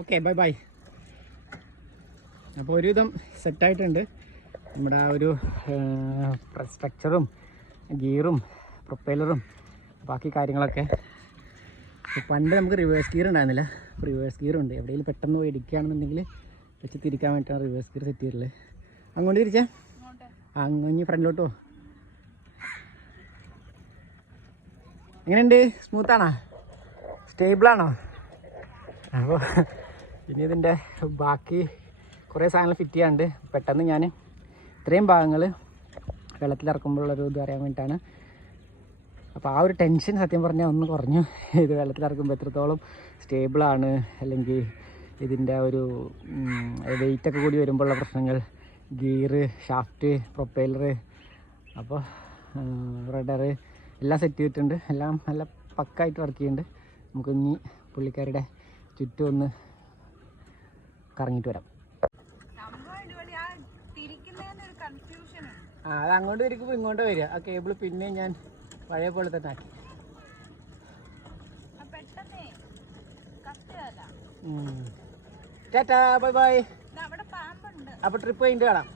Okay bye bye. അപ്പോൾ ഒരുവിധം സെറ്റായിട്ടുണ്ട് നമ്മുടെ ആ ഒരു സ്ട്രക്ചറും ഗിയറും പ്രൊപ്പൈലറും ബാക്കി കാര്യങ്ങളൊക്കെ. പണ്ട് നമുക്ക് റിവേഴ്സ് ഗിയർ ഉണ്ടായിരുന്നില്ല, അപ്പോൾ റിവേഴ്സ് ഗിയറുണ്ട്. എവിടെയെങ്കിലും പെട്ടെന്ന് പോയി ഇടിക്കുകയാണെന്നുണ്ടെങ്കിൽ വെച്ച് തിരിക്കാൻ വേണ്ടിയിട്ടാണ് റിവേഴ്സ് ഗിയർ സെറ്റ് ചെയ്തിട്ടുള്ളത്. അങ്ങോട്ട് തിരിച്ചാൽ അങ്ങ് ഫ്രണ്ടിലോട്ടോ. എങ്ങനെയുണ്ട്? സ്മൂത്താണോ? സ്റ്റേബിളാണോ? അപ്പോൾ ഇനി ഇതിൻ്റെ ബാക്കി കുറേ സാധനങ്ങൾ ഫിറ്റ് ചെയ്യാനുണ്ട്. പെട്ടെന്ന് ഞാൻ ഇത്രയും ഭാഗങ്ങൾ വെള്ളത്തിലിറക്കുമ്പോഴുള്ളൊരു ഇത് അറിയാൻ വേണ്ടിയിട്ടാണ്. അപ്പോൾ ആ ഒരു ടെൻഷൻ സത്യം പറഞ്ഞാൽ ഒന്ന് കുറഞ്ഞു. ഇത് വെള്ളത്തിലിറക്കുമ്പോൾ എത്രത്തോളം സ്റ്റേബിളാണ്, അല്ലെങ്കിൽ ഇതിൻ്റെ ഒരു വെയിറ്റൊക്കെ കൂടി വരുമ്പോഴുള്ള പ്രശ്നങ്ങൾ, ഗിയർ, ഷാഫ്റ്റ്, പ്രൊപ്പൈലർ, അപ്പോൾ റഡർ എല്ലാം സെറ്റ് ചെയ്തിട്ടുണ്ട്. എല്ലാം നല്ല പക്കായിട്ട് വർക്ക് ചെയ്യുന്നുണ്ട്. നമുക്ക് ഇനി പുള്ളിക്കാരുടെ ചുറ്റും ഒന്ന് കറങ്ങിയിട്ട് വരാം. അത് അങ്ങോട്ട് തിരിക്കുമ്പോൾ ഇങ്ങോട്ട് വരിക. ആ കേബിൾ പിന്നെ ഞാൻ പഴയ പോലെ തന്നെ ആക്കി. Tata bye bye. അപ്പോൾ ട്രിപ്പ് കഴിഞ്ഞിട്ട് കാണാം.